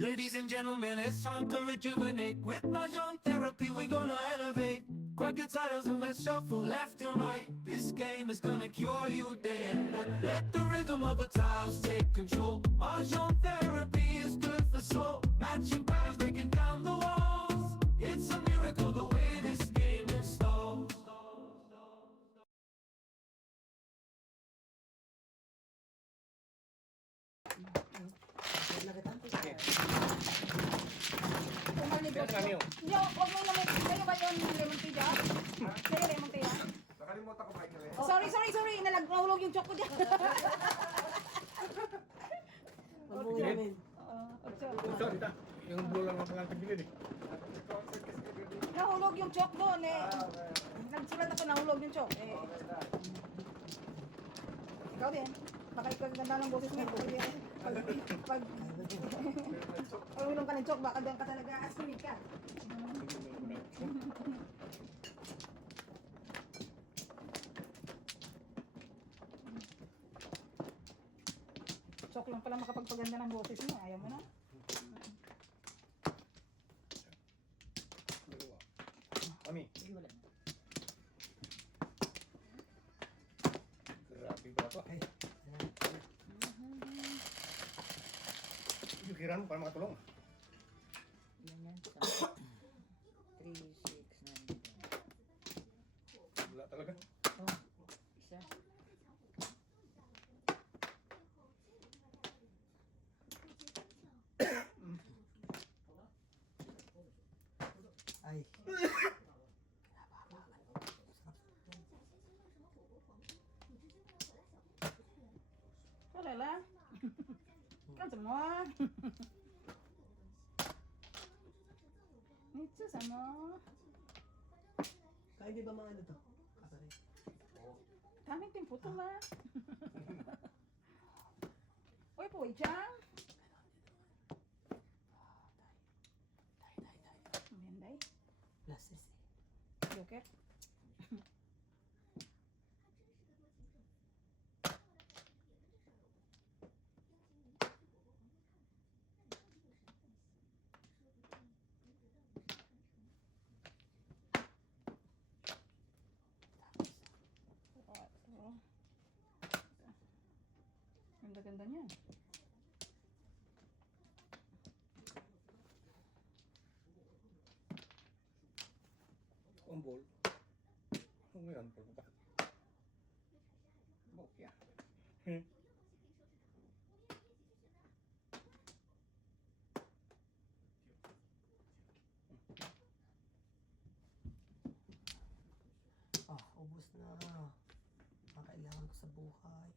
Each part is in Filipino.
Ladies and gentlemen, it's time to rejuvenate. With Mahjong therapy, we're gonna elevate. Grab your titles and let's shuffle left and right. This game is gonna cure you day and night. Let the rhythm of the tiles take control. Mahjong therapy is good for soul. Matching patterns, breaking down the walls. It's a miracle the way this game installs. Hindi, huwag mo naman. Kayo ba yung lemon tea dyan? Kayo lemon tea yan? Nakalimutan ko ba ikaw eh? Sorry. Nalagulog yung choco dyan. Mabuhay namin. Yung bulang ang pangang tagilid eh. Nahulog yung choco doon eh. Nagsulat ako nahulog yung choco eh. Ikaw din. Baka ikaw ang ganda ng boses mo. Pag uminom ka ng choco, baka doon ka talaga asumik ka. Choco lang pala makapagpaganda ng boses mo. Ayaw mo na. Kami. Grabe ba ito? Yung kiran mo para makatulong. Yan. 3, 6, 9. Wala talaga. Oh, isa. Ay. Kalala. Kan semua. Itu sama. Kaya di ba mga ano to? Kapare. Kaming tempo to lah. Oi, Boy Chang. Menday. Plases eh. Joker. Ganda-ganda niyan. Umbol. Ano yan? Bakit? Bokya. Ubus na. Makailangan ko sa buhay.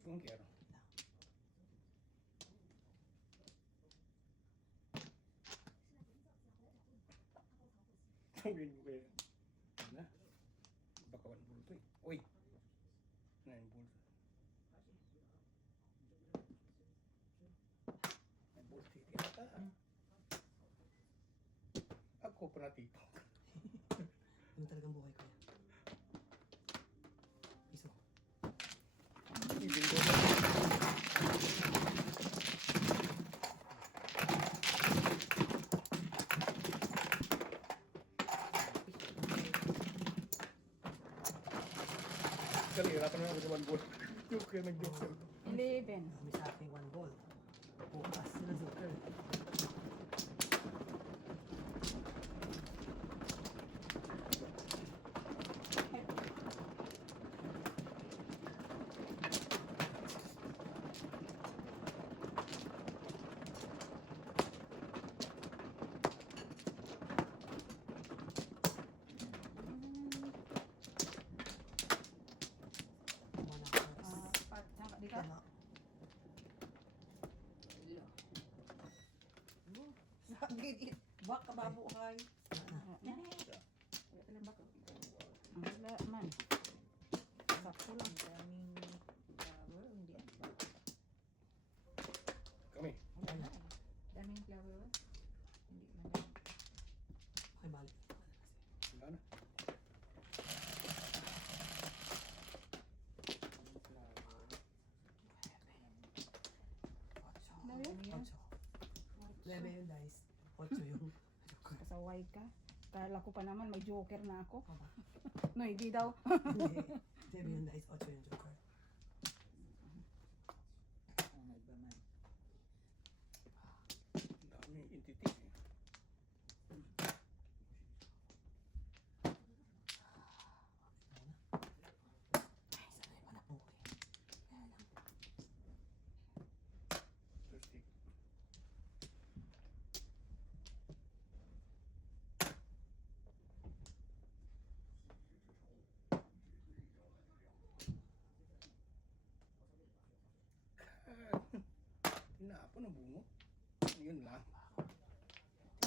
Kung kero. Sabihin mo kaya. Na? Baka one bull to eh. Uy! 9 bulls. 9 bulls titi ata. Ako pa natipok. Ano talagang buhay ko yan? Iso. Ibig ko Kali, hirapan na ako sa one bull. Joker, nag-joker. 11. Kami sa aking 1 ball. Bukas na Joker. Tama dito. Tama. Sakit. Bak kababuhay. Wala man. Sakto lang. Daming flower. Hindi ano. Kami. Daming flower. Hindi man. Okay, balik. Wala na. 9 yun, guys. 8 yung joker. Kasaway ka. Kala ko pa naman may joker na ako. Aba. No, hindi daw. Hindi. 9 yun, guys. 8 yung joker. Ang nagbaman. Ang daming entity eh. Ay, sanay pa na po eh. Kaya lang. Thursday. Hinapon ang bungo. Yun lang.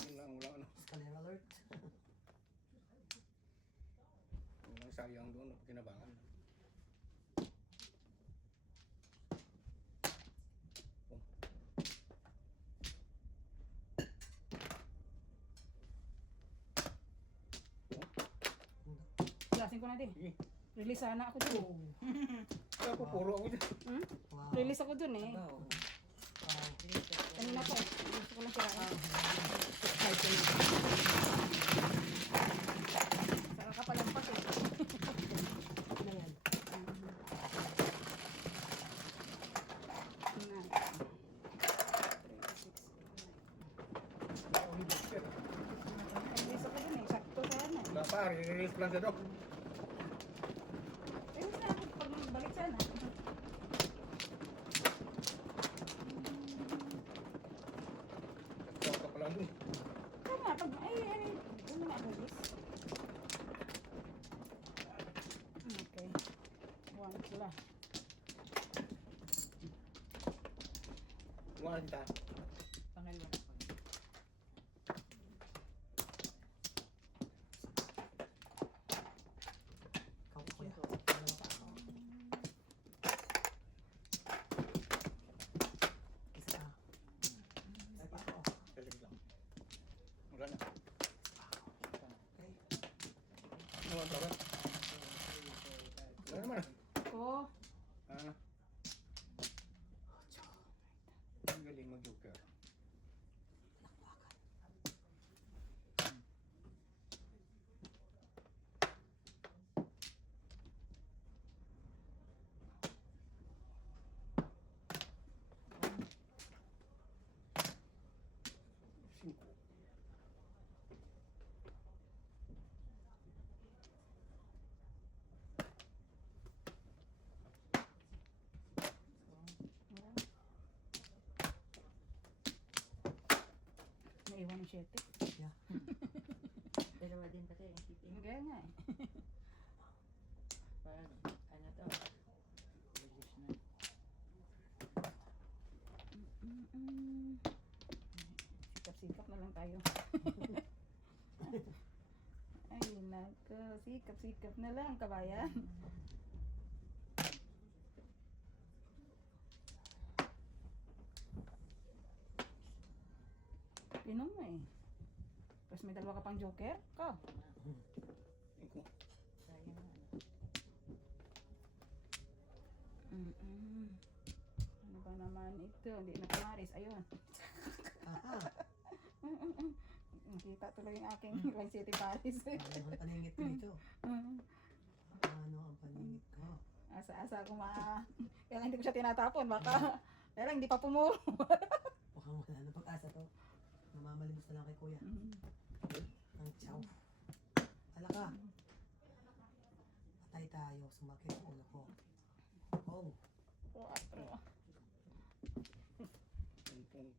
Yun lang, wala ano. Scanner alert. Walang sayang doon, kinabangan. Lasin ko na din. Sige. Release sana ako dun. Oh. Kaya po, puro ako dyan. Hmm? Wow. Release ako dun eh. Wow. Wow. Kanina pa. Gusto ko lang sirain. Saka ka palampas eh. Ano yan? Only boxer. Release ako dun eh. Sakto sa yan eh. Wala pa, release plan siya doon. Release na ako pag balik sana. Nagtawag ka pala doon. Tama, pag ano nga release? Okay. One sila. Mga kita. Pangalawa na pag. Ikaw, kuya. Dalawa pa ako. Isa pa. Isa pa ako. Galing lang. Wala na. Okay. Ano ang tawag? Wala naman ah. Ako. Ah. Ang galing mag-joker. Cinco. Naiwan yung 7. Yeah. Dalawa din pati yung shipping. Kaya nga eh. Parang ano to. Release na. Sikap-sikap na lang tayo. Ay, nako. Sikap-sikap na lang, kabayan. Inom mo eh. Tapos may dalawa ka pang joker? Ka. Cinco. Sayang na. Ano ba naman ito? Hindi na kumaris. Ayun. Aha. Nakita tuloy yung aking Line City Paris. Ano ang paningit ko dito? Ano ang paningit ko? Asa-asa ako kaya lang hindi ko siya tinatapon. Baka, kaya lang hindi pa pumuro. Mukhang wala na pag-asa to. Namamalimos na lang kay kuya. Ang chow. Hala ka. Patay tayo. Sumakit ang ulo ko. Oh.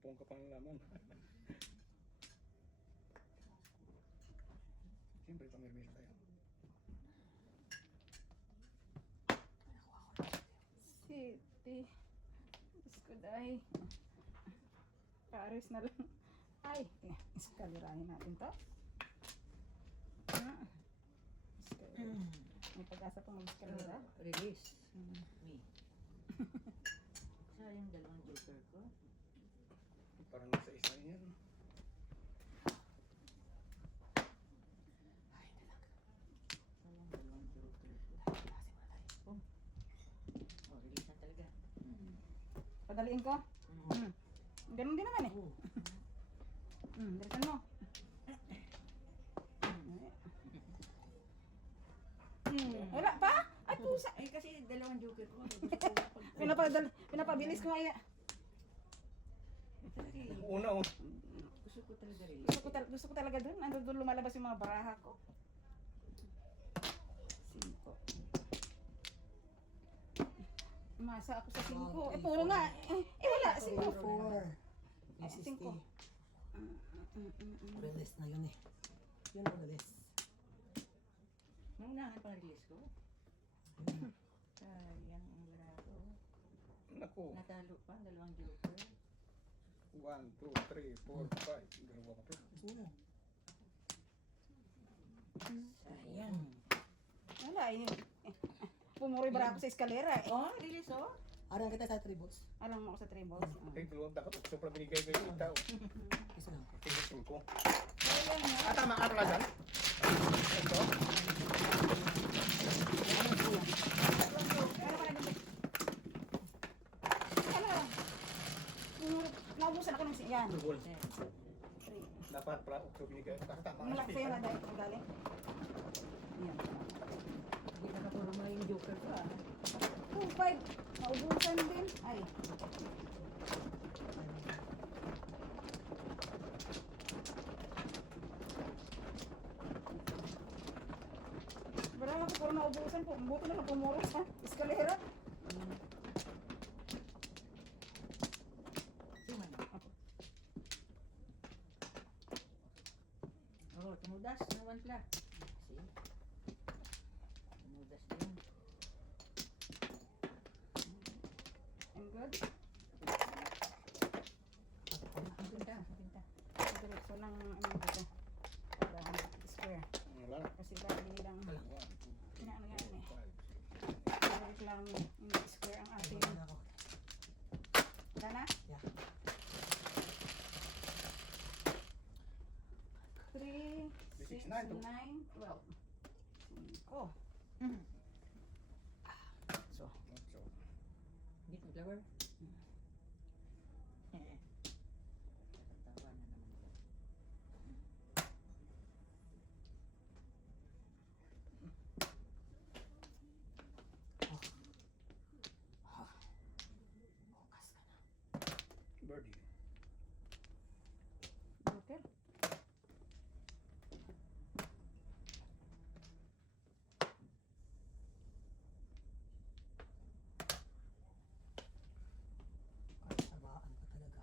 Pong ka pang laman. Siyempre, pamirmil tayo. City. Diyos ko dahi. Paris na lang. Ay, iskalirahin natin to. May pag-asa pa mag-iskalira. Release. Me. Sayang dalawang joker ko. Parang nasa isa yan. Sayang dalawang joker ko. Oh, release na talaga. Padaliin ko. Ganun din naman eh. Oh. Dalisan mo. Wala pa? Ay, pusa. Ay, kasi dalawang joker ko. Pinapabilis ko nga yan. Una oh. Gusto ko talaga rin. Gusto ko talaga dun. Ando dun lumalabas yung mga baraha ko. 5. Masa ako sa 5. Eh, puro nga. Eh, wala. 5. 4. This is Cinco. release na yun eh. Yun ang release. Maunahan pang release ko. Sayang ang wala ko. Naku. Natalo pa, dalawang joker. 1, 2, 3, 4, 5. Dalawa ka pa. Oo. Sayang. Wala. Pumuri bara ako sa eskalera. Oh, release oh. Arang kita sa tribos. Alam mo ako sa 3 balls. Ay, dalawang dapat. Sobrang binigay ko yung tao. Isa lang. Tingin ko. Sayang mo. Ah, tama ka pala dyan? Ito? Naubusan ako ng yan. Double. 3. Dapat pala. Ito binigay. Tama. Malaki sa'yo na dahil magaling. Yan. Hindi ka napurma yung joker ko ah. 2, 5. Naubusan din. Ay. Wala lang ko puro naubusan po. Buto na lang pumuro sa eskalera. Suman. Oh, tumudas na one pla. See? Tumudas din. I'm good. Pinta, pinta. Diretso lang ano dito. Square. Wala. Kasi dahil nilang 1, 2, 3, inaano yan eh. 4, 5, 6. Diretso lang yung square ang ating. Wala na ako. Wala na? Yeah. 3, 6, 9, 9, 12. Oh. So, Get the flower. Tawa na naman ko. Birdie. joker. Ay, sabaan ka talaga.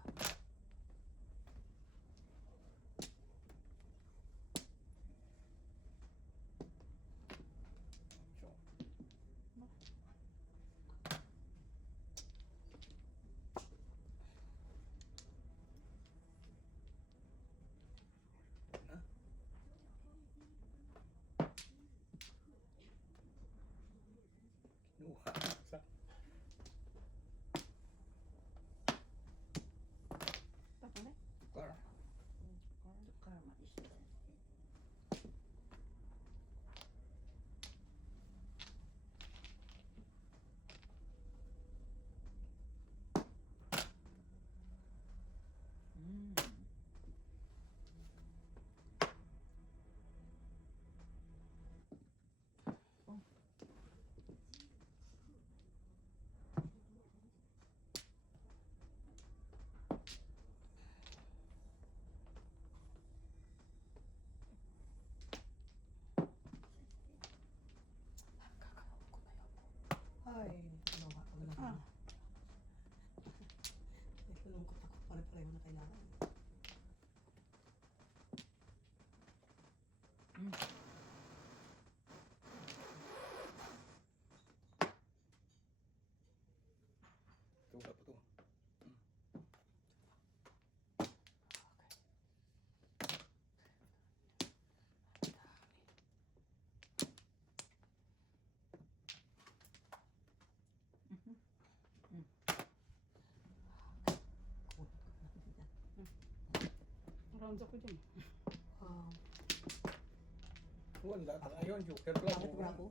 So, kinuha. Sa Tapos na. car. The karma is Ay, ginawa ko na lang. Ah. Nalulungkot ako. Pare-pareho na kailangan. Ito wala pa to. Rounds ako dyan. Wala. Ayun, joker lang. Bakit wala ako?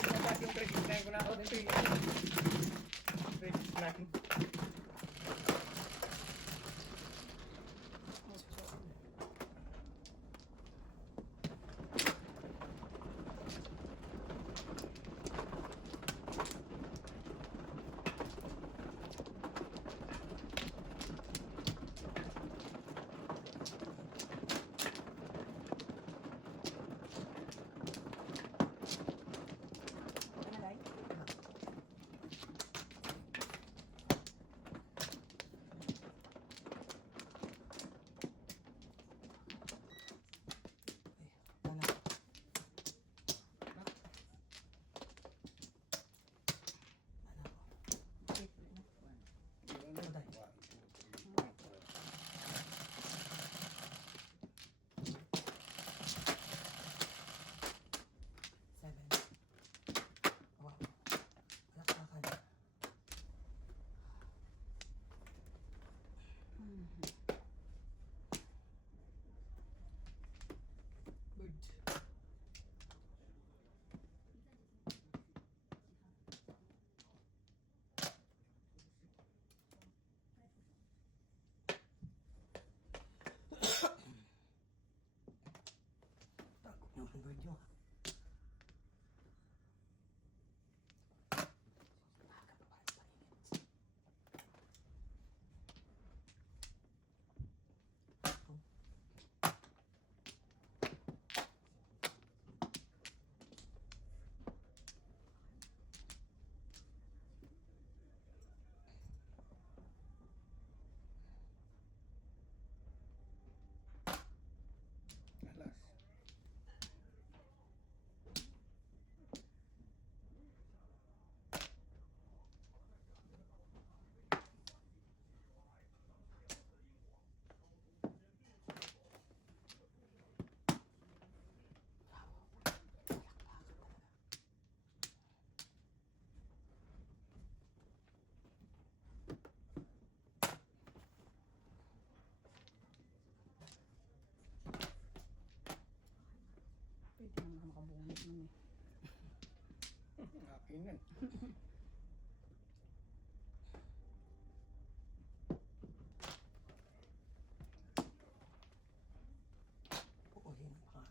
Dapat yung 369 ko na ako. Ito yung Yung word nyo. Alas. Pwede naman makabunot nun eh. Akin yan. Puuhin pa.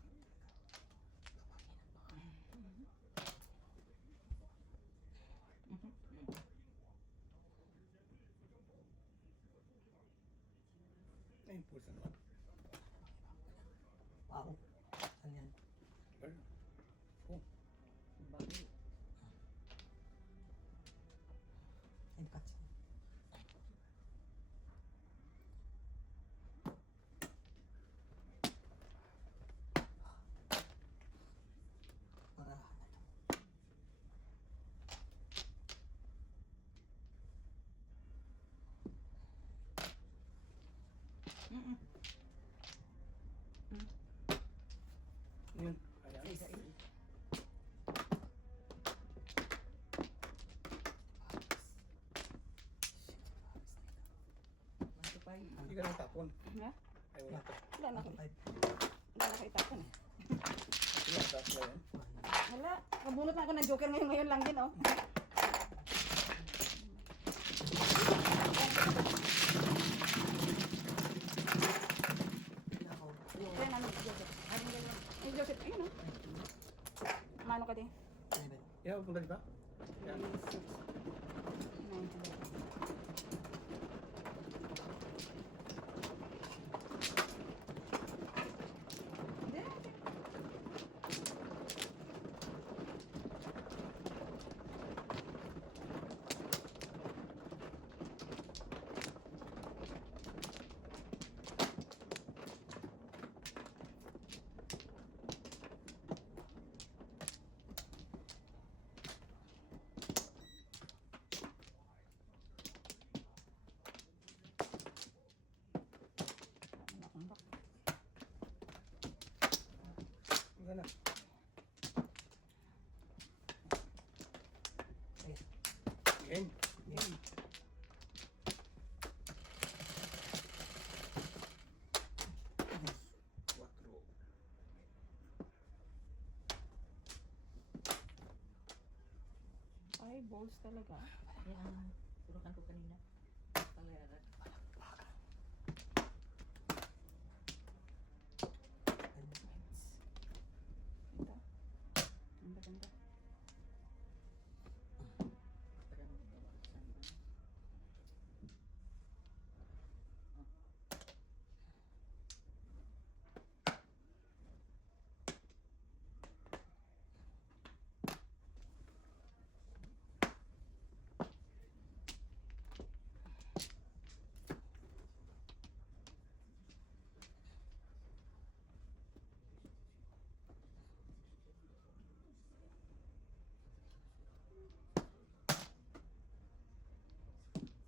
Ayun po sa mga. Wow. Ano yan? Well, oh, Bagay. Ay, katsi. Para yun. Ayan. Isa. One to five. Hindi ka nang tapon. Ha? Ay, wala ka. Wala na, wala na kaitapon eh. Ilang taas na yan? Wala, kabunot na ako ng joker ngayon lang din oh. Kaya ano, Joseph? Eh, Joseph, ayun oh. Mano ka din? 11. Yan, punta di ba? Yan. 6, 9, 11. Hindi, Punta na. Yan. Yan. Quatro. ay, balls talaga. Yan ang turukan ko kanina. Kalera. Ito. Ganda, ganda.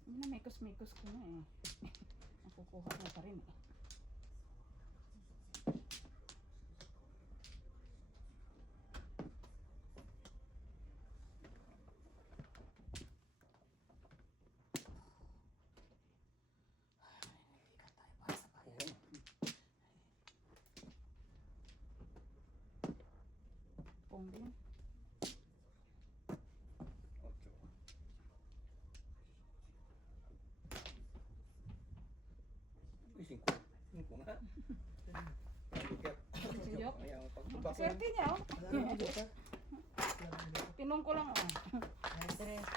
Yun na, mekos-mekos ko na eh. Nakukuha ko pa rin eh. Oo. Pong din. Ocho. Uy, 5. 5 nga. Handicap. Sige, Joke. Ayaw, pagbaba ko. Swerte niya, oh. Wala naman ang joker. Wala naman ang joker. Pinong ko lang, oh. Nice.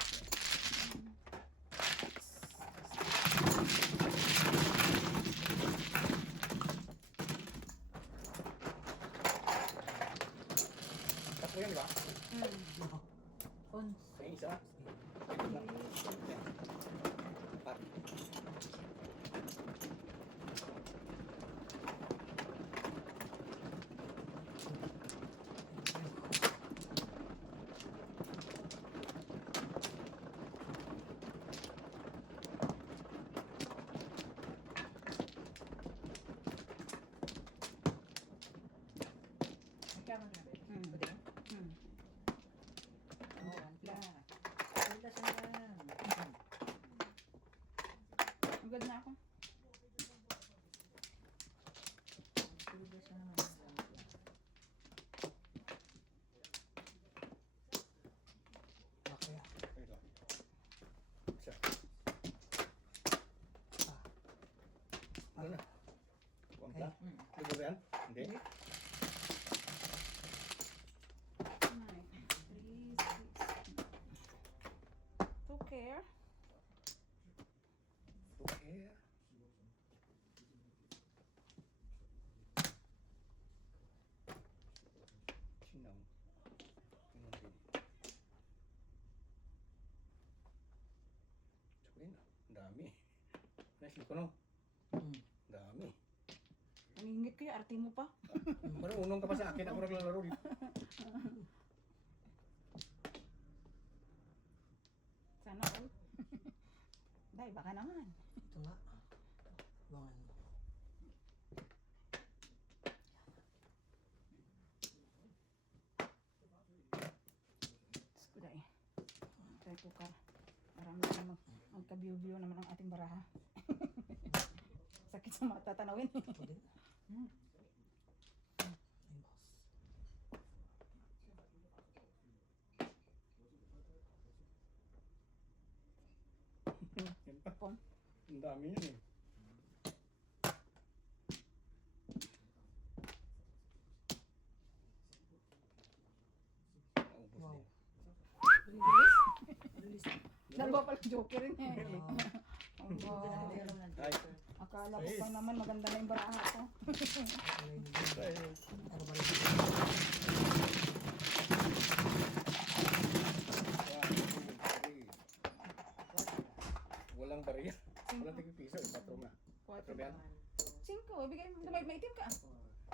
Tatlo yan, di ba? On. May isa. Ito lang. Yan. Apat. Ikaw na. Hmm. Pwede? Hmm. Oo, ang pila. Pila sa lang. Agad na ako. Pila sa naman. Okay. Ito. Isa. Ano na? Huwag Okay. na. Libo ba yan? Hindi. Nine, 3, 6. Two care. Okay. Sinaw. Tingnan din. Sabihin na. Ang dami. Nice ko no? Hmm. Ang dami. Naningit kayo, arte mo pa. Parang unong ka pa sa akin. Ako naglalaro dito. Sana all. Dahil baka naman. Ito nga. Abangan mo. Diyos ko dahil. Try ko ka. Marami naman magka-view-view naman ang ating baraha. Sakit sa mata tanawin. Pwede. Hmm. Ay, boss. Yan pa. Pom. Ang dami yun eh. Naubos Wow. din. Release. Dalawa pala joker rin eh. Wow. Oh, Ay. akala ko pa naman maganda na yung baraha ko. Ay. Ano ba rin? Walang bariya. Walang tigpiso. 4 na. 4 ba yan? 5, bigay mo. Maitim ka.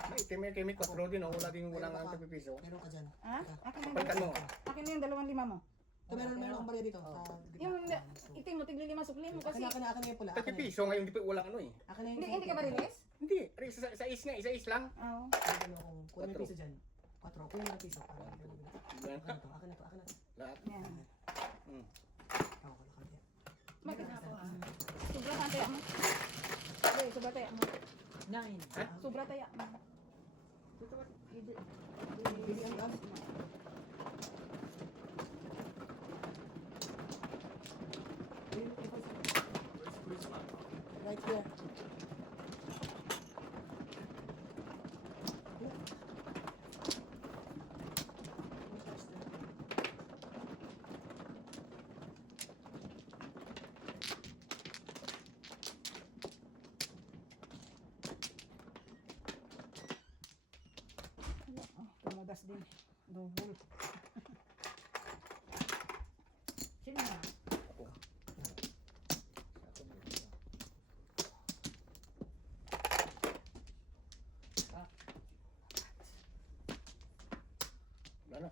May itim may kemi 4 din. Oh. Wala din walang ang tigpiso. Meron ka dyan. Ha? Akin na Palitan mo. Akin na yung 2,500 mo. Ito meron akong barya dito. Sa Yung itim mo, tigli 5 sukli mo kasi. Akin na yung pula. Akin na yun. Tigpiso ngayon di pa walang ano eh. Akin na yung Hindi ka ba release? Hindi. Sa is nga. Isa is lang. Oo. Ano akong kunin ng Quatro. piso dyan. 4. Kunin ng piso. Para Yan. Akin na to. Akin na to. Akin na to. Lahat. Yan. Hmm. Ako ko lakad yan. Bakit? Sobra ka taya mo. Hindi, sobra taya mo. 9. Sobra taya mo. Bili ang gas. Right here. Tumudas din. Double. Sino na? Ako. Wala na.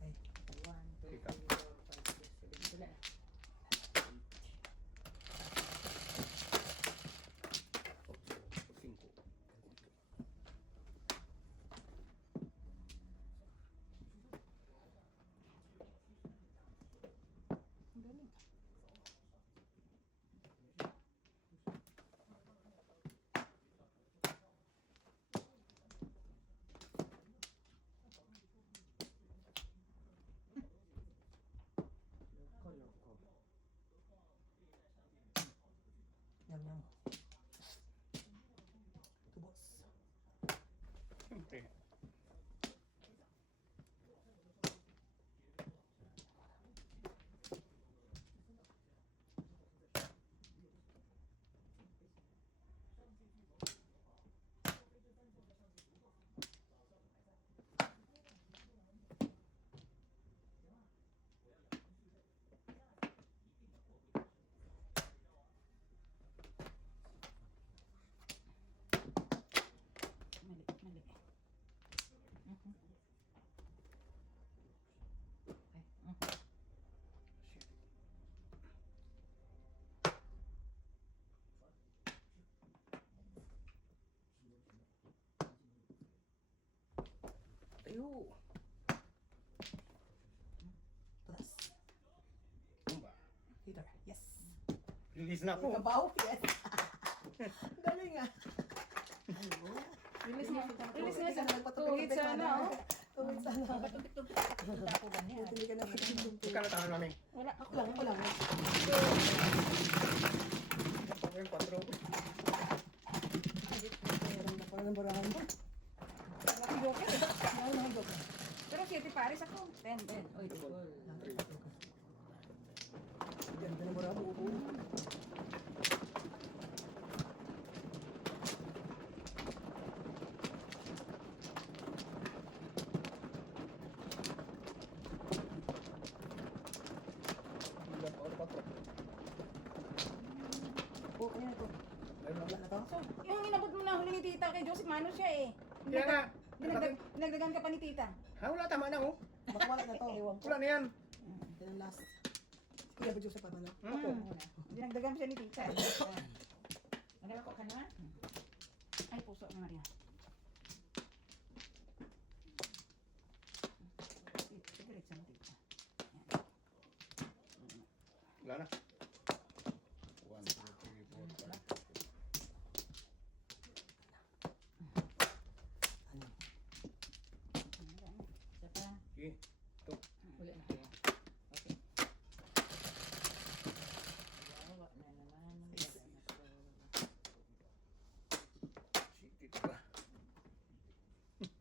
Okay. 1, 2, 3, Ika. 4, 5, 6, 7. Sila. Layo. Taas. Tumba. Hitter. Yes. Release na ako. Kabaw. Yes. Galing ah. Release mo. Release mo sa Nagpatupit tuhid sana, oh. Tuhid sana. Patubig-tubig. Tapo ba niya? Hindi ka na Ika na tayo namin. Wala. Ako lang, ako lang. Ako yung 4. Meron na pala ng barahan mo. Wala akong joker. Mahal na hanggang. Pero 7 pares ako. 10. Oy, double. Ganda ng barahan mo. Ilan pa ako 4. Oo, ayan ito. Meron Wala na. na to. So, yung inabot mo na huli ni tita kay Joseph Mano siya eh. Kaya nga. Dinagdagan ka pa ni tita. Ha, wala, tama na oh. Baka wala na to. Ewan ko. Wala na yan. Ito yung last. Kuya ba Joseph pa ba na? Dinagdagan siya ni tita. Nagala ko ka na? Ay, puso ni Maria. Diretso mo tita. Wala na. 1, 2, 3, 4, 5. Isa pa. Sige. Uli na kaya. Okay. Yawa na naman. Wala na to. Dito ba? Ay, 8.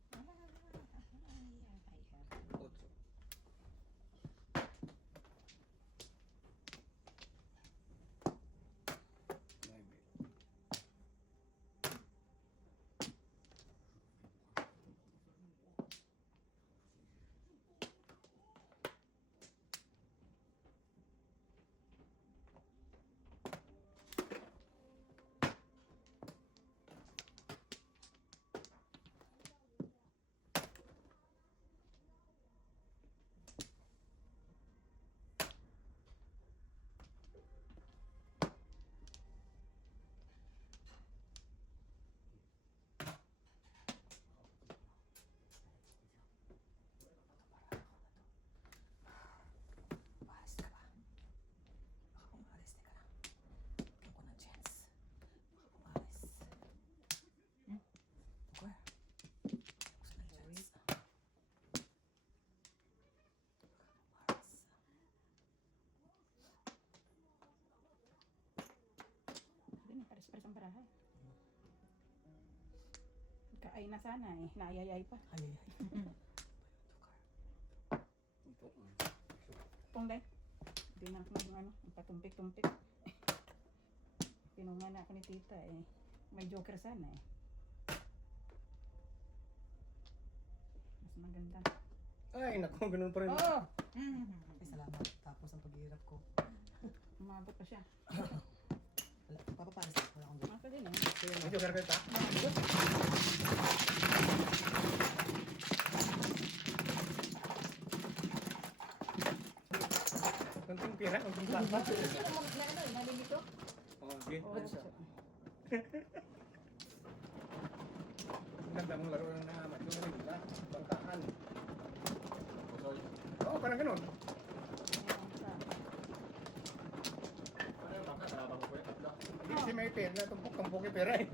Umalis ka ba? Baka umalis, teka lang. Bigyan ko ng chance. Baka umalis. Where? Gusto ng chance. Baka umalis. Hindi, pares-pares ang barahay. Kaay na sana eh. Naayayay pa. Ay, ay, ay. Pong day. Hindi na ako naging ano, ang patumpik-tumpik. Tinungan na ako ni tita eh. May joker sana eh. Mas maganda. Ay, naku, ganun pa rin. Oh! Ay, salamat. Tapos ang paghihirap ko. Umabot pa siya. Wala, papapalis ako. Wala akong Maka din eh. Medyo karkata. Kunting pira, kunting plata. Sino mo na ano, nalilito? Oh, sige. Oh, Ang ganda mong laro ng naman. Yung rin, diba? Bangkaan. Oo, parang ganun. Hindi kasi may pera, tumpok-tumpok yung pera eh.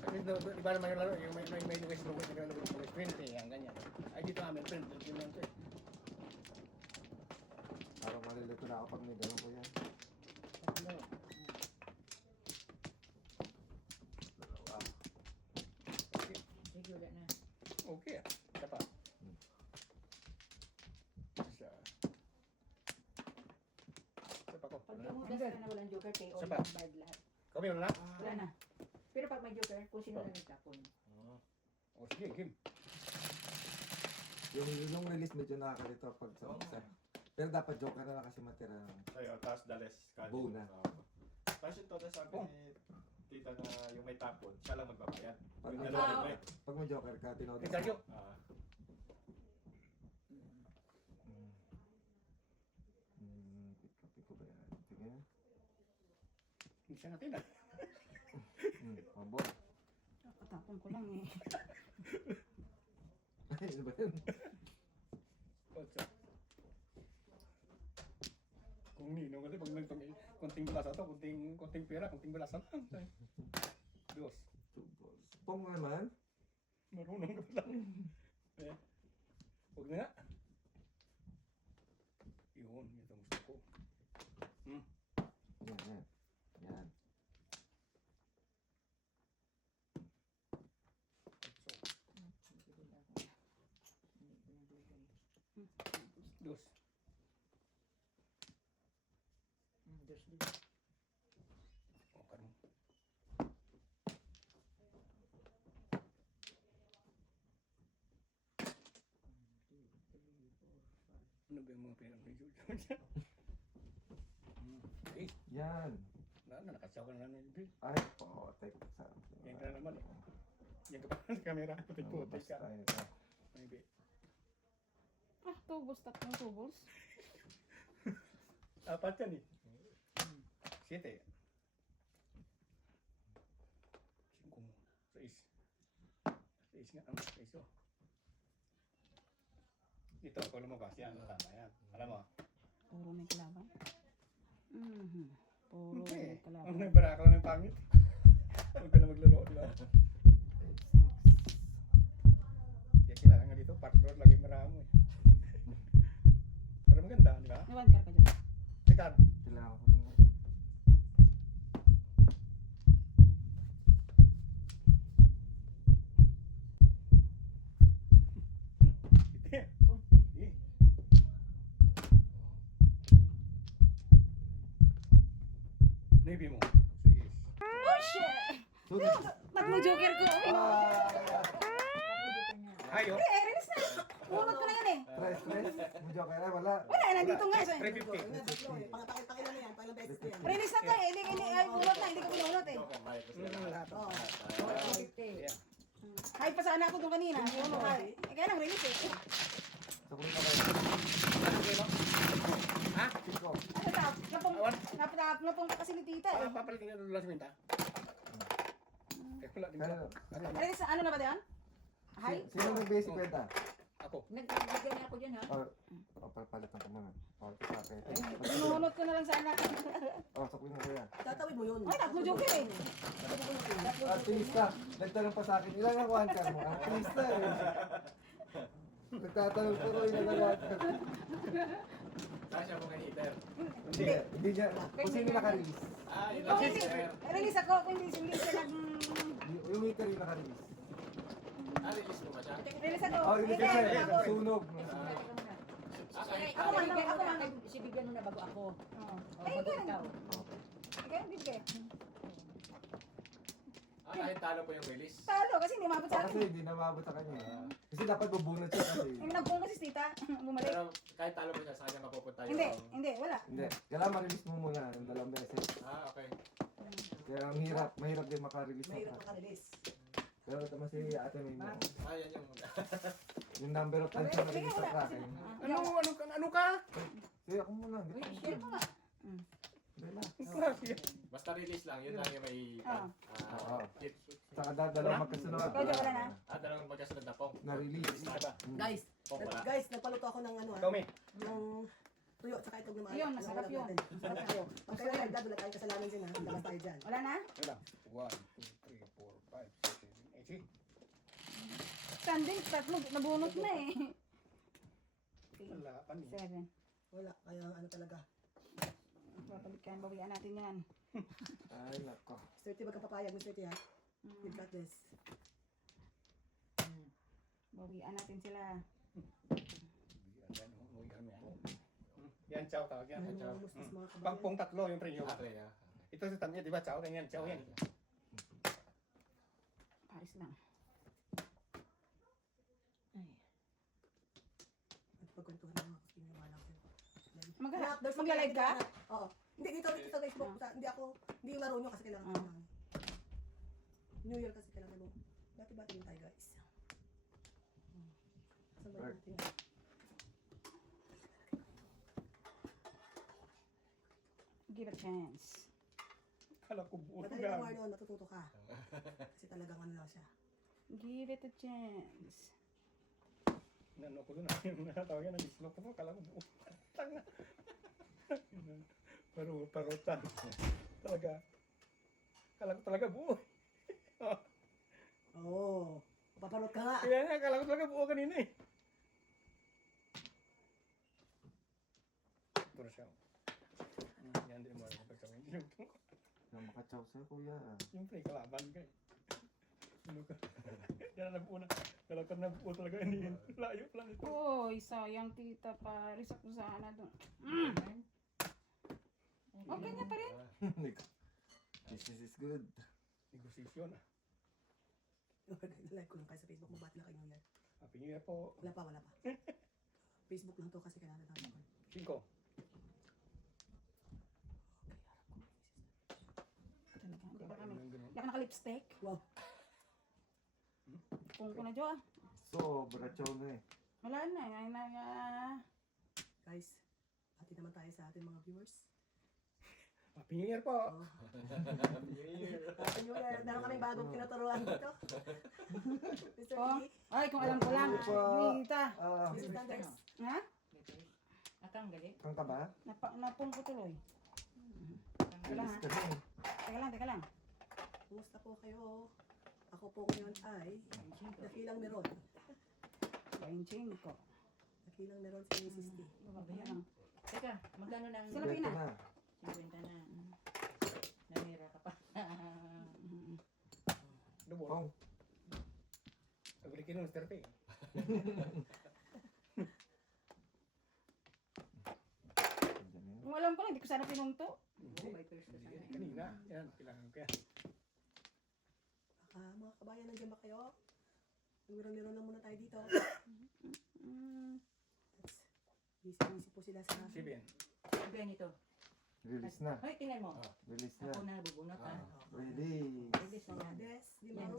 Kasi iba naman yung laro, yung may luwis-luwis, yung luwis-luwis, 20, yan, ganyan. Ay, dito namin, 20, yun lang ito eh. Parang malilito na ako pag may ganun ko yan. Sige, wala na. Okay ah, isa pa. Isa. Isa pa ko. Pag lumudas ka na walang joker, kay all Isa pa. bad lahat. Kami na lang? Wala na. Pero pag may joker, kung sino na nagtapon. O sige, game. Yung release medyo nakakalito pag sa isa. Pero dapat joker na lang kasi matira ng Sa'yo, tapos dalas ka. Bow na. Tapos ito, tapos sabi ni tita na yung may tapon, siya lang magbabayad. Pag Yung may dalawa joker, may. pag may joker ka, tinotis. Hey, Sergio. Ah, Piko ba yan? Sige na. Isa natin ah. Mabot. Katapon ko lang eh. Ay, ano ba yun? Otso. Kung ninong kasi pag nagtong konting balasa to, konting pera, konting balasa lang. Dos. 2 balls. Pong naman. Marunong ka lang. Eh, huwag na nga. Yun, ito gusto ko. Yan, yan. Yan. Dos. O, karon. Ano ba yung mga pera mo yung Eh, Yan. nakatsaw ka na namin yung bill. Ay, potek. Yan ka na naman eh. Yan ka pa sa camera. Putik-putik ka. Basta ito. Maybe. Ah, tubos, tatlong tubos. Apat yan eh. Siete. Cinco mo. Seis. Seis nga. Seis oh. Ito, kung lumabas yan. Tama yan. Alam mo? Puro may kalaban. Puro Hindi. may Ang kalaban. nagbara ka lang ng pangit. Huwag ka na maglaro, di ba? Kaya kailangan nga dito, partner, lagi maramo eh. Pero maganda, di ba? Nawan ka dyan. Sikat. Kailangan ko rin. Ite. Eh. Navy mo. Sige. Oh shit! Sunod. Tatlong joker ko. Ayo. Eh, release na. Bunot ko na yan eh. Stress, stress. Mo joker ay wala. Wala, nandito nga. So, 350. Pangapakil na yan, pailang beses na yan. release na to eh. Hindi, ay, bunot na. Hindi ko binunot eh. Oo. Yeah. Hay pa sana ako doon kanina. Bunot ka eh. Eh, kaya lang release eh. Sa kulit na kayo. Ha? Cinco. Ano tap? Napong kasi ni tita eh. Papalitin na doon sa minta. Wala din Kaya, ako. Release, ano na ba yan? Hay? sino nag-basic kwenta? Ako. Nagbigay niya ako dyan ha. Palitan ko muna. Sa akin. Binunot ko na lang sana. Sa kulit na kuya. Tatawid mo yun. Ay, tatlong joker eh. Artista. Nagtanong pa sa akin, ilan ang one card mo? Artista eh. Nagtatanong ko ilan ang one card. Saan siya mo kay Ether? Hindi niya. Kung sino naka-release. Yun Oh, hindi. Release ako. Kung hindi siya nag... Yung meter yung naka-release. Release mo ba siya? Release ako. Oh, yung Eh, meter. ako. Sunog. Kahit Ako man, ako man. Sibigyan mo na bago ako. Oo. O, Eh, bago ganun. ikaw. Ikaw, hindi ka. kahit talo po yung release. Talo kasi hindi umabot sa Kasi akin. hindi na maabot sa kanya. Kasi dapat bubunot siya kasi. Yung nagpong kasi si tita. Bumalik. Pero kahit talo mo siya, sa kanya mapupunta yung... Hindi, hindi, wala. Hindi. Kailangan ma-release mo muna ng dalawang beses. Okay. Kaya ang hirap. Mahirap din maka-release. Mahirap makarelease. Pero tama si Ate May mo. Yan yung... Yung number of times na na-release sa akin. Ano ka? Kaya ako muna. Hindi ko. Share ko nga. Relax. Basta release lang, yun lang yung may... Oo. hit. Saka dalawang magkasunod. Ikaw dyan, wala na. Dalawang magkasunod na pong. Na-release. Guys, Pong wala. guys, nagpaluto ako ng ano Ikaw, May. ng tuyo tsaka itog na Yun, masarap yun. Masarap tayo. Pag kayo nagdad, wala tayong kasalanan din ha. Labas tayo dyan. Wala na? Wala. 1, 2, 3, 4, 5, 6, 7, 8. Standing, tatlo. Nabunot na eh. Wala pa niya. 7. Wala, kaya ano talaga. Babalikan, bawian natin yan. Ay, nako. Swerte wag kang papayag, Miss Swerte ha. You've got this. Bawian natin sila. Yan, chow tawag yan. Yan Chow. yung mustis mga kabayan. Pangpong tatlo yung premium. Okay, Ito si Tanya, di ba? Chow, ganyan, chow yan. Paris lang. Nagpagkwentuhan ng mga kinamalang ko. Magla-live ka? Oo. Hindi, dito sa Facebook. Hindi yung laro nyo kasi kailangan ko lang. New Year kasi kailangan mo. Bati-bati din tayo guys. Sabay natin. Give a chance. Kala ko buo Madali lang Marlon, matututo ka. Kasi talagang ano lang siya. Give it a chance. Nano ko doon, natawag yan, nag-smoke ko, kala ko buo. Tanga. Parutan. Talaga. Kala ko talaga buo. Oo. Paparot ka nga. Kaya nga, kala ko talaga buo kanina eh. Ito na siya. Yan din mo alam kapag kami. Yung makachaw sa'yo, kuya. Siyempre, kalaban ka eh. Ano ka? Yan na nabuo na. Kala ko nabuo talaga. Hindi. Layo lang ito. Uy, sayang tita pa. Risak mo sana doon. Okay na pa rin. Business is good. Negosasyon ah. Like ko lang kayo sa Facebook mo. Ba't na kayo yan? Happy New Year po. Wala pa. Facebook lang to kasi kailangan natin ako. 5. Talaga, hindi ka naka-lipstick. Wow. Kung ko na Jo ah. Sobra chaw na eh. Wala na. Ay na Guys, hati naman tayo sa ating mga viewers. Happy New Year po. Oh. Happy New Year. Meron kaming bagong tinuturuan dito. Mr. Oh. P. Ay, kung alam ko lang. Tita. Mrs. Landers. Ha? Akang gali. Kang ka ba? Napong ko tuloy. Bilis ka na eh. Teka lang. Kumusta po kayo? Ako po ngayon ay nakilang meron. 25. Nakilang meron si Mrs. P. Ayan. Teka, magkano nang Sila Beto Pina. na. 50 na. Namira ka pa. Lubos. Kong. Nabalikin ng Mr. P. Andyan na yun. Kung alam ko lang, hindi ko sana pinungto. Oo, may first ka sana. Kanina. Yan, kailangan ko yan. Mga kabayan, nandiyan ba kayo? Meron lang muna tayo dito. Busy po sila sa... Si Ben. Ang ganito. Release na. Hoy, tingnan mo. Release na. Ako na bubunot ha. Release. Release na yan. Des, di Yan. maro.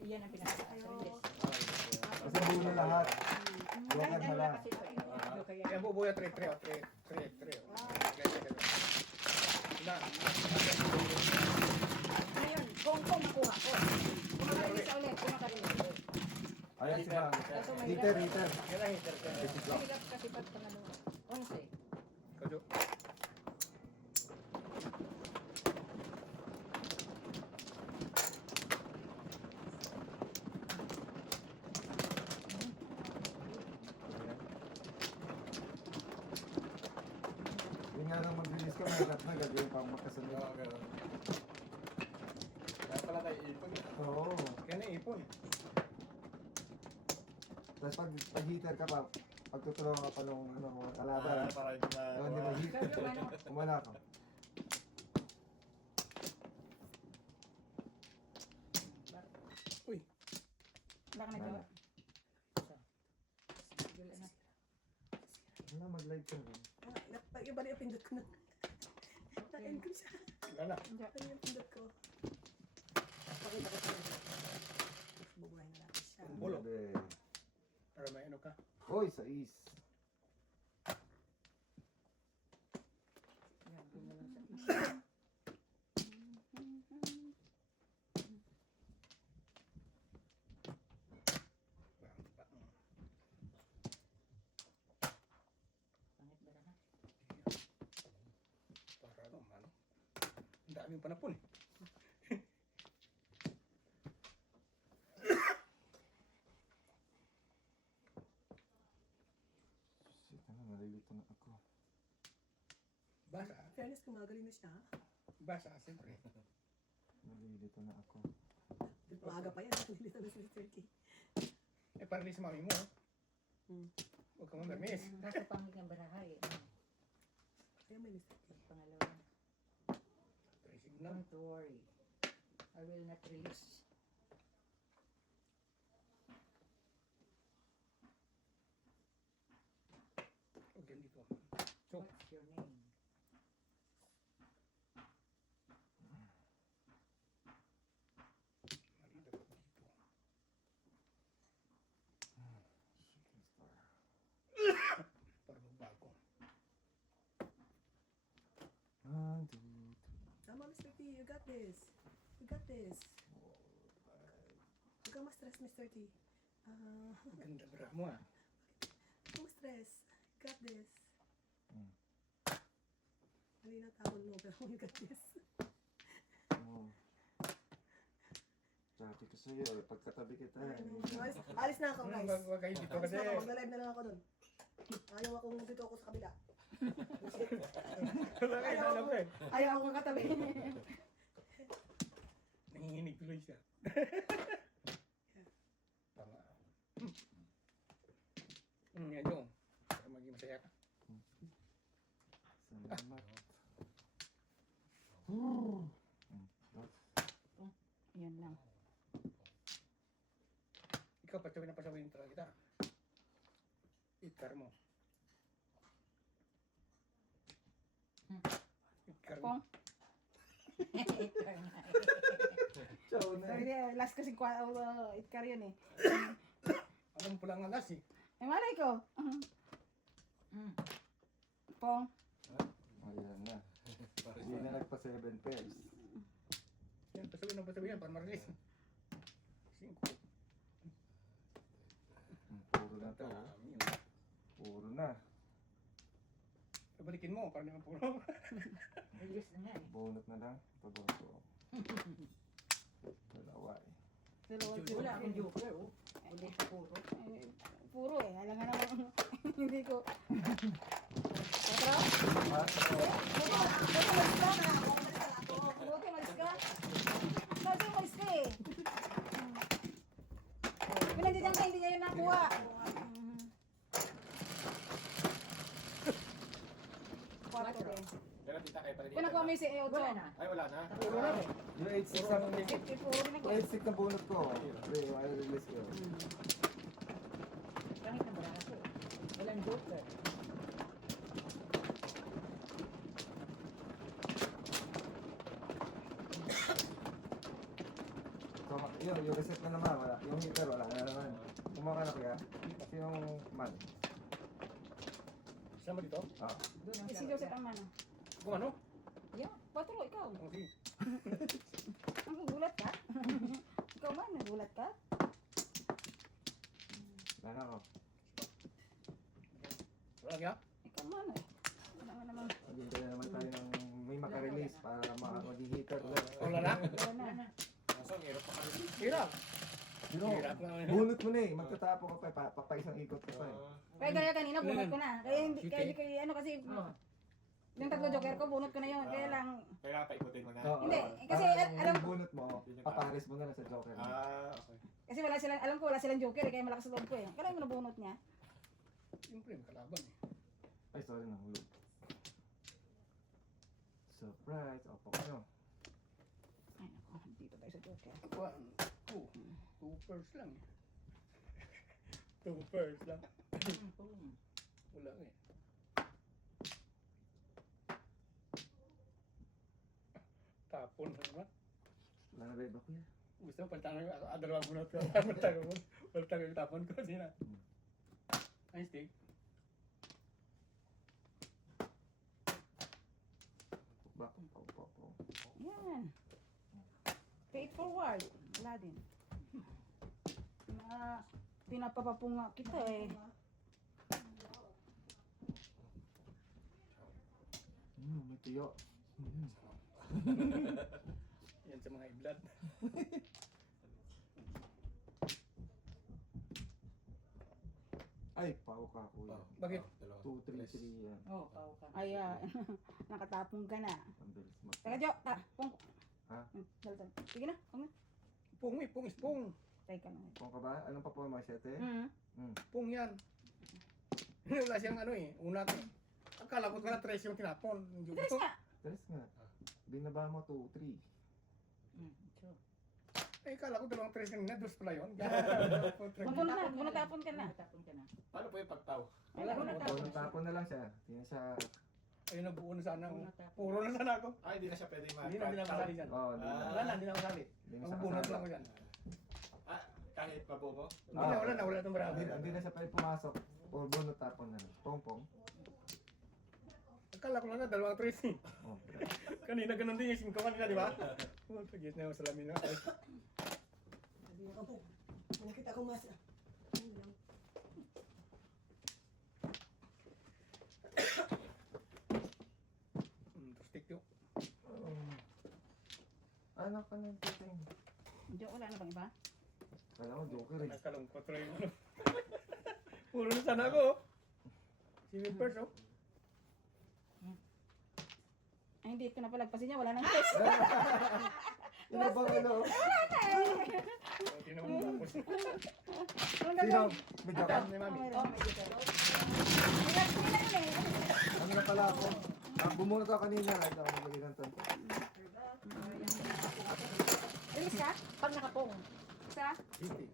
Iyan ang pinakataas. Release. Kasi buo na lahat. Kahit Joker ano na na lang. kasi ito. Ano kaya? Yan po buya 3. Ngayon, kung nakuha ko. Kung makarelease sa ulit, kung makarelease. Ayan si Ma'am. Kaso may Heater. Yan ang hitter ka. Mahirap kasi pag pangano. 11. Kadyo. Yun nga nang mag-release ka, mahirap na gagawin pang makasunod. Kaya pala tayo ipon. Oo. Kaya na-ipon. Tapos pag heater ka pa, pagtutulungan ka pa nung mga kalaban. Para hindi na... Hindi mag-heat. Sabi yung ano, Umala ka. Wala ka na Jo. wala na. Wala, mag-live ka rin. Iba na yung pindot ko na. Na-end ko siya. Wala na. Ano yung pindot ko? Pakita ko siya. Bubuhayin na natin siya. Bulo. Grabe. Para may ano ka. Uy, sa is. Yan, doon na lang sa isa. Pangit ba na? Para ano. Ang daming panapon eh. Shit, nalilito na ako. Basa. Fairness, kumagaling na siya. Basa, siyempre. Nalilito na ako. Maaga pa yan. Nilita na si Mr. K. Eh, para rin sa mami mo. Huwag kang mamiss. Kaso pangit ng barahay. Kaya may Mr. K. Pangalawa. Tracing na. Don't worry. I will not release. Huwag yan dito. So, What's your name? malito ko dito. Para magbago. One, two, Tama, Mr. P. You got this. You got this. Huwag kang ma-stress, Mr. T. Ganda bra mo ah. Huwag kang ma-stress. Got this. Hmm. Mali na tawag mo, pero you got this. Oo. Sabi ko sa'yo, pagkatabi kita. Alis na ako, guys. Wag kayo dito Alis kasi. na ako. Mag-live na lang ako dun. Ayaw akong dito ako sa kabila. Wala kayo alam ko eh. Ayaw akong katabi. Nanginginig tuloy siya. Tama. Yan yung. Para maging masaya ka. Salamat. Yan lang. Ikaw pasawin na pasawin talaga kita. Ikar mo. Ikar mo. Pong. Ciao na. Sorry, last kasi itkar yun eh. Alam po lang alas eh. Eh, malay ko. Pong. Ayan na. Hindi na nagpa 7 pairs. Yan, pasawin yan para marilis. 5. Puro na to. Oh. Puro na. Balikin mo para naman puro. Release na nga eh. Bunot na lang. Paboto. Dalawa eh. Wala akong joker oh. Wala sa puro. Puro eh. Alam nga naman. Hindi ko. Patro? Ha? Buti malis ka. Buti malis ka eh. Pinagdidiyan ka, hindi niya yun nakuha. Quatro eh. Pero tita kayo pala Kung nakuha mo yung si Eocho. Wala na. Ay, wala na. Puro na eh. Yung 8-6 ang... Puro na 8-6 na bunot ko. Pre, i-release ko. Kahit na baraso eh. Walang joker. So, yung reset na naman, wala. Yung heater, wala na naman. Kumaka na kaya? Kasi yung man. Sama dito. Ah. Doon ang Si Joseph ang mano. Kung ano? Yeah, patro ikaw. Ang sige. Ang gulat ka? Ikaw man, nagulat ka? Wala na ako. Wala nga. Ikaw man eh. Wala nga naman. Maghintay na naman tayo ng may makarelease para maging heater ulit. Wala na. Wala na. Kaso, ang hirap pa kami. Hirap. You know, Hirap na. bunot mo na eh. Magtatapo ka pa, papaisang ikot ka pa eh. Kaya gaya kanina, bunot ko na. Kaya hindi, kaya hindi ko ano kasi, Oh. yung tatlo joker ko, bunot ko na yun. Kaya lang, Kailangan pa ikutin mo na. Oo. Hindi, kasi Parang alam yung ko- bunot mo, papares mo na lang sa joker. Ah, okay. kasi wala silang, alam ko wala silang joker eh, kaya malakas sa loob ko eh. Kaya mo na bunot niya. Siyempre, kalaban eh. Ay, sorry, nahulog. Surprise! Opo ko no. Ay nako, dito tayo sa joker. 1, 2. 2 first lang eh. 2 first lang. Boom. Wala nga eh. Tapon na naman. Wala na ba iba kuya? Gusto mo palitan ko, dalawang bunot ko. Palitan ko yung tapon ko. Sina. Ay, stick. Back, opo. Yan. Pay it forward. Wala din. Pinapapapunga kita eh. May tuyo. Yan sa mga iblat. Ay, pao ka kuya. Bakit? 2, 3, 3 yan. Oh, pao ka. Ay, nakatapong ka na. Ang bilis mag... Teka, Jo, pong. Ha? Dal. Sige na, pong na. Pung eh, pung is pung. Teka lang. Pong ka ba? Anong pa po mga 7? Pung yan. Wala siyang ano eh, una ko. Akala ko na 3 yung tinapon. Yung Tres nga. Tres nga. Binaba mo 2, 3. Sure. Eh, akala ko dalawang 3 kanina, 2 pala yun. Bunatapon ka na. Tapon ka na. Paano po yung pagtaw? Wala, Puro tapon na lang siya. Hindi na siya... Ayun, nabuo na sana ako. Puro na sana ako. Ah, hindi na siya pwede Hindi na masali dyan. Oo, hindi na. Wala na, hindi na masali. Hindi na Ang siya bunot kasali. lang ko dyan. Ah, kahit mabuo? Wala na itong marami. Hindi na siya pwede pumasok. Or bunot tapon na lang. Pong. Akala ko lang na dalawang 3 eh. Oh. Kanina ganun din yung 5 kanina, di ba? Oh, tagis na yung salamin na. May nakita ko mas... Ano lang. Trustik yun. Anak ka ng titing. Hindi, wala na bang iba? Kala ko, joker eh. Nakalungkot rin yung ano. Puro na sana ako. Si Wilpers, oh. Ay, hindi ko na palagpasin niya. Wala nang test. Ano bang ano? Hindi naman tapos. Sino? Medyo ka? Ni Mami. Ano na pala ako? Bumunot ako kanina. Ito ako maglagay ng tanto. Ilis ka? Pag nakapong, Isa?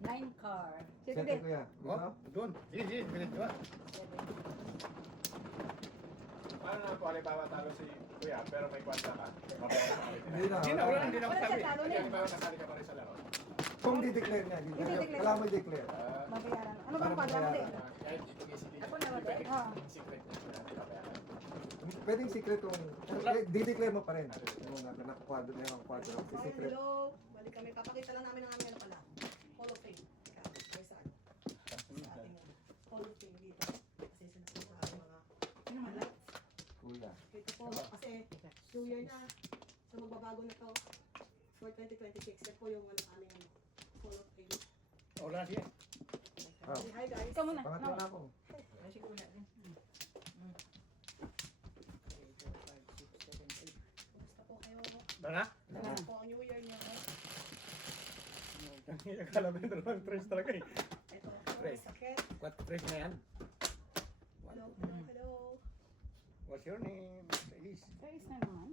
9 car. Sige, Sete sige. kuya. Oh, doon. Sige, sige. Pilit diba? Paano na po, halimbawa talo si Kuya, pero may kwarta ka? Mabayaran ka ulit. Hindi na. Hindi na, wala na, hindi na Wala masabi. siya talo Kasi na. halimbawa kasali ka pa rin sa laro. Kung di-declare niya. Di-declare. Wala mo i-declare. Babayaran. Ano bang kwadra mo din? Kahit GPSD. Ako na ba, eh? Oo. Secret niya, babayaran. Pwedeng secret kung di-declare mo pa rin. Yung nakakwadro na yung kwadro. Si Okay, secret. hello. Balik kami. Papakita lang namin ang aming ano pala. Hall of Fame. Teka, may saan? Sa ating Hall of Fame dito. Kasi sinasabi sa ating mga highlights. Kuya. Ito po, kasi New Year na. So magbabago na to for 2026. Yan po yung ano, aming ano, Hall of Fame. Wala siya. Oh. Hi guys. Ikaw muna. Pangatlo No. na ako. Ay, siguro na din. Kumusta po kayo? Ba na? Kumusta po ang New Year niyo? Akala ko yung dalawang tres talaga eh. Ito, Tres. sakit. What tres na yan? Hello, hello, hello. What's your name? Elise. Ayos na naman.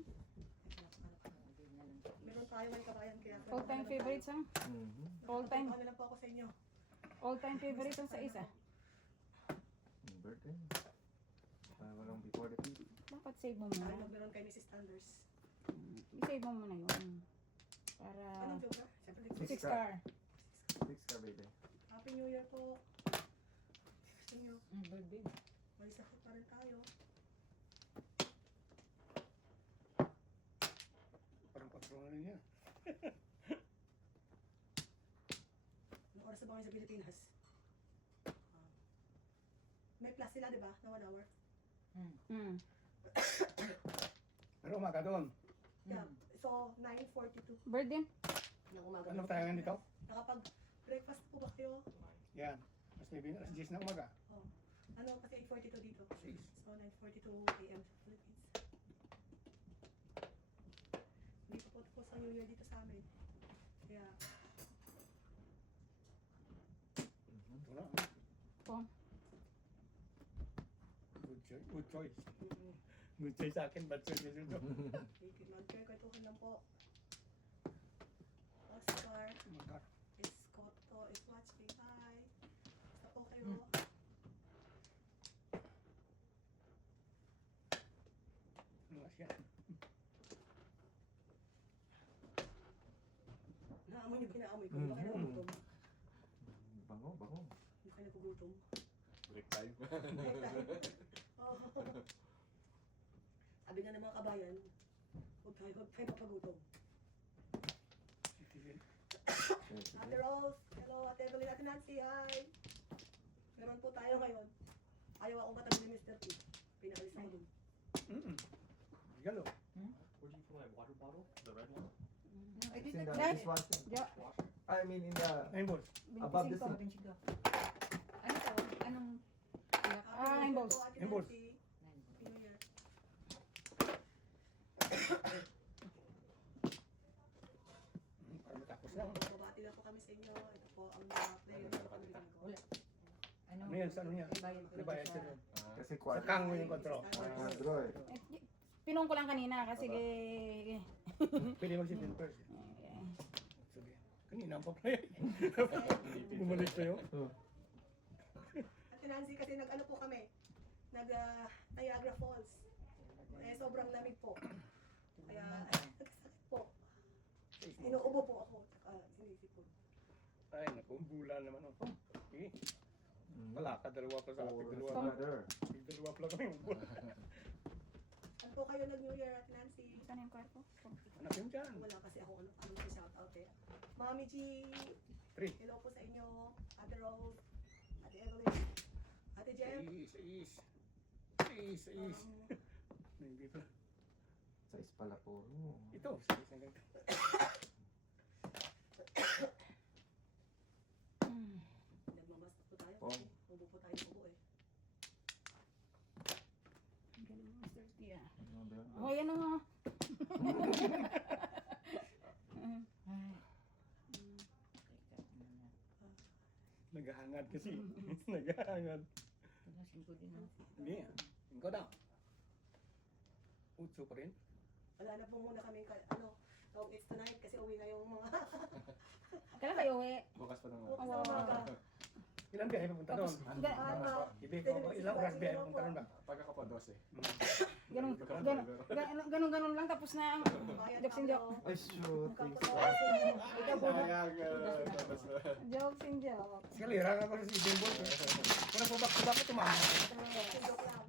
Meron tayo may kabayan kaya. All-time favorites ha? Mhm. All-time. Ano lang po ako sa inyo. All-time favorites ang sa isa. Birthday. Walang before the TV. Dapat save mo Tayo muna. meron kay Mrs. Thunders. I-save mo muna yun. Para... Anong joke? Siyempre, 6 car. 6 ka, baby. Happy New Year po. Gusto nyo, Birthday. may sakit pa rin tayo. Parang patrol na rin yan. Anong oras na ba ngayon sa Pilipinas? May plus sila, di ba? Na 1 hour. Hmm. Pero umaga doon. Yeah. So, 9:42 Birthday? ng umaga. Ano tayo ngayon dito? Nakapag-breakfast po ba kayo? Yan. Mas 9, alas 10 na umaga. Ano, kasi 8:42 dito. 6. So, 9:42 a.m. sa Philippines. Hindi pa po tapos ang New Year dito sa amin. Kaya, Ito na. Po. Good choice. Good choice sa akin, bad choice yun to. mag-share kwentuhan lang po. Oscar, Escoto is watching. Hi. Basta po kayo. Ano siya? Naamoy niyo, pinaamoy ko. Hindi kayo nagugutom. Bango, bango. Hindi kayo nagugutom. Break time. Oh. Sabi nga ng mga kabayan, huwag tayo papagutom. Ate Rose, hello, Ate Evelyn, Ate Nancy, hi. Meron po tayo ngayon. Ayaw ako katabi ni Mr. P. Pinalis ako dun. Galo. Where do you put my water bottle? The red one? I It's did in the not. dishwasher. Jo, I mean, in the... 9 balls. Above the 25. sink. Benchigo. Ano to? Anong... Ah, Happy New Year balls. po, Ate Balls. Nancy. Happy New Year. Para matapos lang. Babati lang po kami sa inyo. Ito po ang mga player na pamilya ko. Ano yan sa ano niya? Ibayad ko Ibayad sa... siya doon. Kasi Sa kwarto. kang mo yung control. Kwadro eh. Pinong ko lang kanina kasi... Pwede mag-sipin first. Sige. Kanina ang pa-play. Bumalik kayo. Ate Nancy, kasi nag-ano po kami, nag-Niagara Falls. Eh, sobrang lamig po. Kaya, nagkasakit po. Inuubo po ako, tsaka sinisipon. Ay, naku, bula naman. Oh. Sige. Wala ka, dalawa pa sa akin. Dalawa pa. Brother. Dalawa pa lang kami. Ano po kayo nag-New Year, Ate Nancy? Saan yung kwarto? Anak yun dyan. Wala kasi ako ano si shout out eh. Mami G, 3. Hello po sa inyo, Ate Rose, Ate Evelyn, Ate Jem. Is. Hindi pa. Size pala po. Ito, size hanggang ito. Nagmamastak po tayo. Pong. Ubo po tayo ubo eh. Ang galing mo, Mr. Tia. Ano ba yun? Oh, yan na nga. Naghahangad kasi. Naghahangad. Tunasin ko din ang Hindi. Ikaw daw. Utso pa rin. Wala na po muna kami, long it's tonight kasi uwi na yung mga Kailan kayo uwi? Bukas pa naman. bukas na umaga. Ilang biyahe pupunta doon? Ibig ko, ilang oras biyahe pupunta doon ba? Pagka ka pa 12. Ganun lang tapos na ang jokes and joke. Ay, shoot. Ikaw po na. Tapos Jokes and joke. Kalira nga ko sa ibang bolt. Kung po back to back, tumama. Joke lang.